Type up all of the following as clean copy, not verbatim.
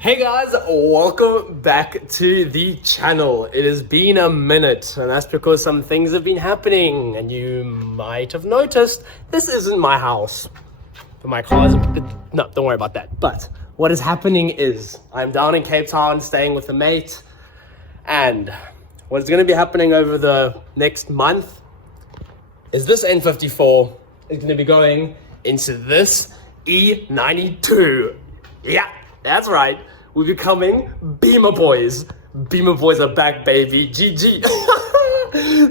Hey guys, welcome back to the channel. It has been a minute, and that's because some things have been happening, and you might have noticed this isn't my house. But my car is no, don't worry about that. But what is happening is I'm down in Cape Town staying with a mate, and what's going to be happening over the next month is this N54 is going to be going into this E92. Yeah, that's right. We're becoming Beemer boys. Beemer boys are back, baby. GG.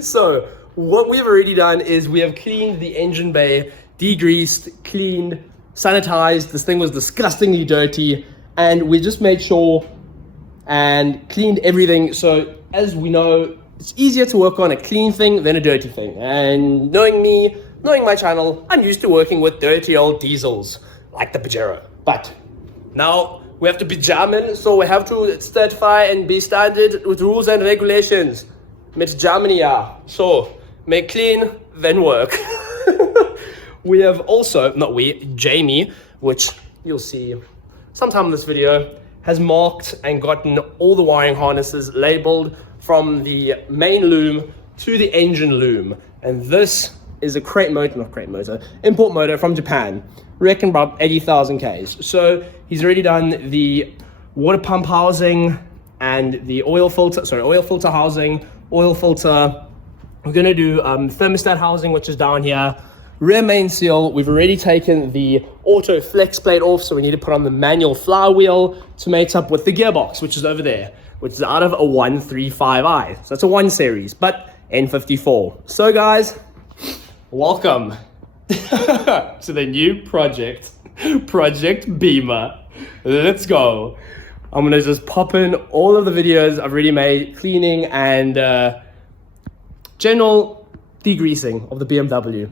So what we've already done is we have cleaned the engine bay, degreased, cleaned, sanitized. This thing was disgustingly dirty, and we just made sure and cleaned everything. So as we know, it's easier to work on a clean thing than a dirty thing. And knowing me, knowing my channel, I'm used to working with dirty old diesels like the Pajero. But now we have to be German, so we have to certify and be standard with rules and regulations. Mit Germany, yeah. So make clean, then work. We have also, not we, Jamie, which you'll see sometime in this video, has marked and gotten all the wiring harnesses labeled from the main loom to the engine loom. And this is a import motor from Japan. Reckon about 80,000 Ks. So he's already done the water pump housing and the oil filter housing, oil filter. We're gonna do thermostat housing, which is down here. Rear main seal, we've already taken the auto flex plate off, so we need to put on the manual flywheel to mate up with the gearbox, which is over there, which is out of a 135i. So that's a 1 series, but N54. So guys, welcome to the new project Beemer. Let's go. I'm gonna just pop in all of the videos I've already made, cleaning and general degreasing of the BMW.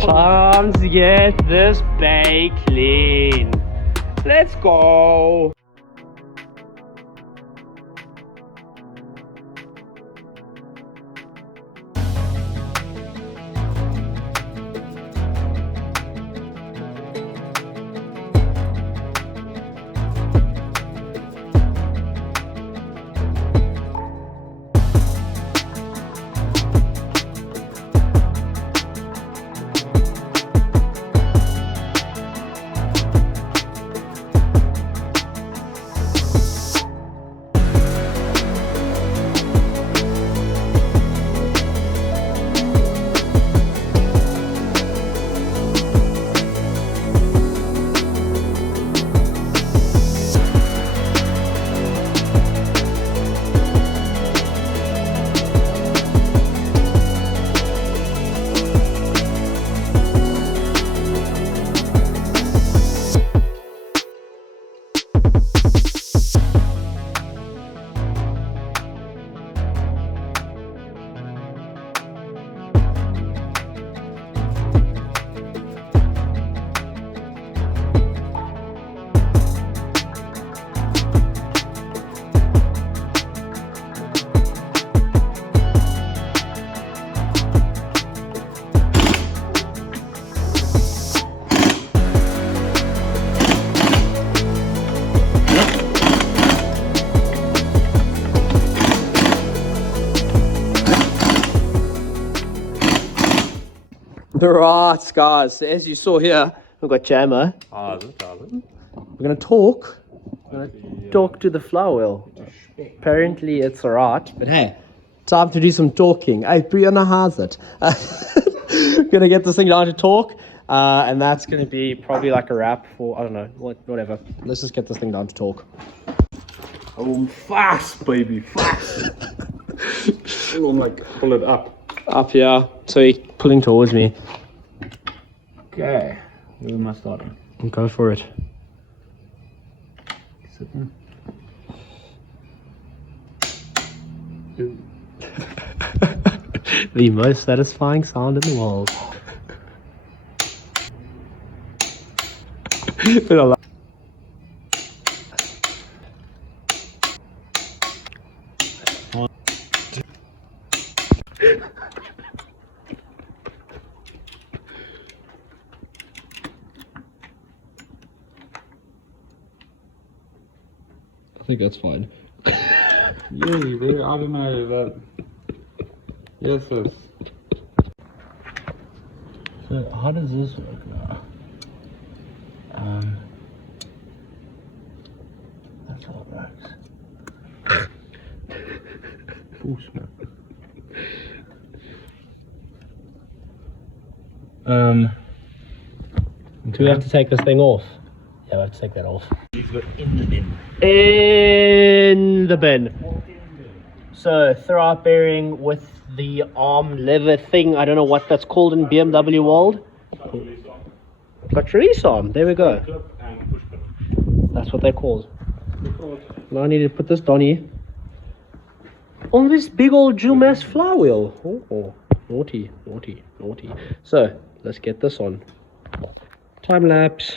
Time to get this bay clean. Let's go. Right, guys. As you saw here, we've got Jammer. We're gonna talk. We're gonna talk to the flower wheel. Apparently, it's alright. But hey, time to do some talking. Hey, Brianna, how's it? Gonna get this thing down to talk. And that's going to be probably like a wrap for, I don't know, whatever. Let's just get this thing down to talk. Oh, fast, baby, fast. I'm like, pull it up. Up here. So you're pulling towards me. Okay, where am I starting? Go for it. Sitting. The most satisfying sound in the world. I think that's fine. Really, bro? I don't know that. Yes, yes. So how does this work now? That's how it works. Do we have to take this thing off? Yeah, we have to take that off. You've got in the bin. In the bin. So, throw out bearing with the arm lever thing. I don't know what that's called in BMW world. Got release arm. There we go. That's what they're called. Now I need to put this down here on this big old dual mass flywheel. Oh, naughty, naughty, naughty. So, let's get this on. Time lapse.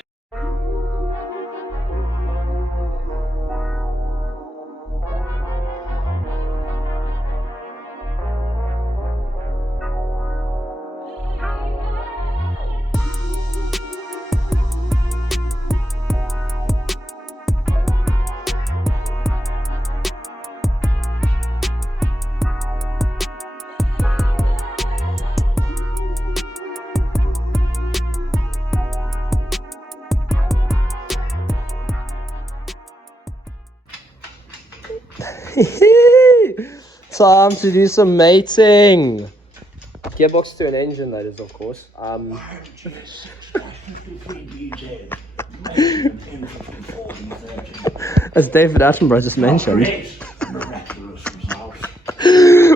Time to do some mating. Gearbox to an engine, that is, of course. As David Attenborough just mentioned,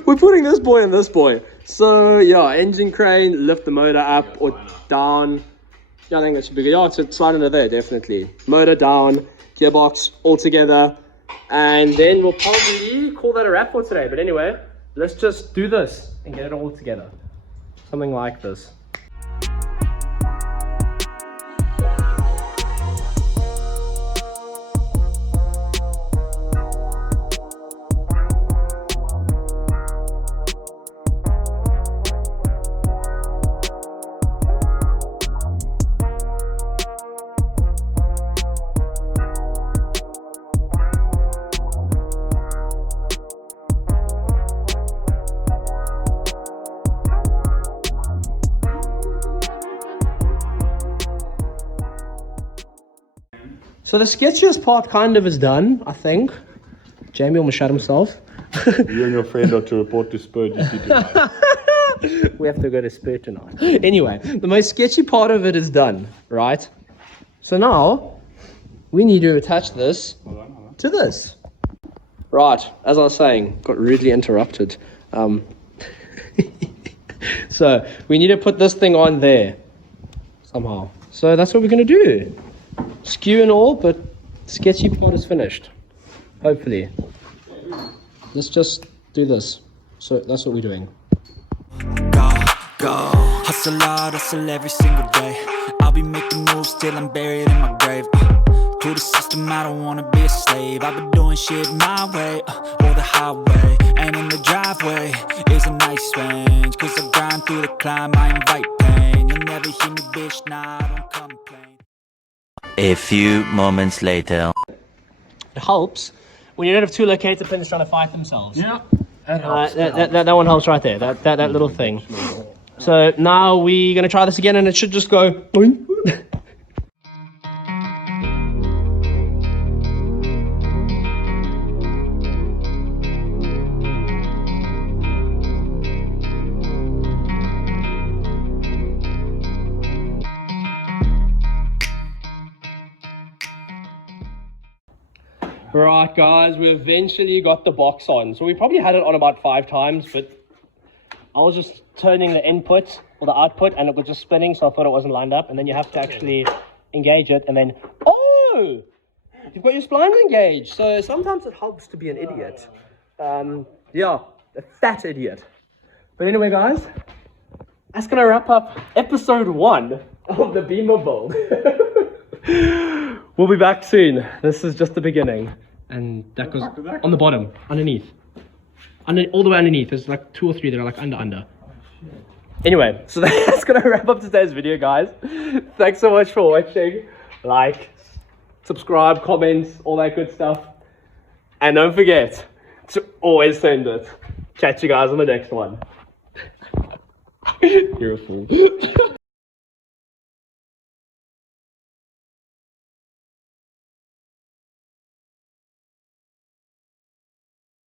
we're putting this boy and this boy. So yeah, engine crane, lift the motor up or down. Yeah, I think that should be good. Yeah, it's slide under there, definitely. Motor down, gearbox all together. And then we'll probably call that a wrap for today. But anyway, let's just do this and get it all together. Something like this. So the sketchiest part kind of is done, I think. Jamie almost shot himself. You and your friend are to report to Spur GT tonight. We have to go to Spur tonight. Anyway, the most sketchy part of it is done, right? So now, we need to attach this to this. Right, as I was saying, got rudely interrupted. So, we need to put this thing on there, somehow. So that's what we're going to do. Skew and all, but sketchy part is finished. Hopefully. Let's just do this. So that's what we're doing. Go, hustle hard, hustle every single day. I'll be making moves till I'm buried in my grave. To the system, I don't wanna be a slave. I've been doing shit my way, or the highway. And in the driveway is a nice range. Cause I grind through the climb, I invite pain. You'll never hear me, bitch, nah, I don't complain. A few moments later. It helps when you don't have two locator pins trying to fight themselves. Yeah, that helps. That one helps right there. That little thing. So now we're gonna try this again, and it should just go boing. Right guys, we eventually got the box on. So we probably had it on about 5 times, but I was just turning the input or the output and it was just spinning, so I thought it wasn't lined up. And then you have to actually engage it, and then, oh, you've got your splines engaged. So sometimes it helps to be an idiot. Yeah, a fat idiot. But anyway guys, that's gonna wrap up episode 1 of the Beemer build. We'll be back soon. This is just the beginning. And that goes on the bottom, underneath. All the way underneath. There's like 2 or 3 that are like under. Anyway, so that's gonna wrap up today's video, guys. Thanks so much for watching. Like, subscribe, comments, all that good stuff. And don't forget to always send it. Catch you guys on the next one. You're a fool.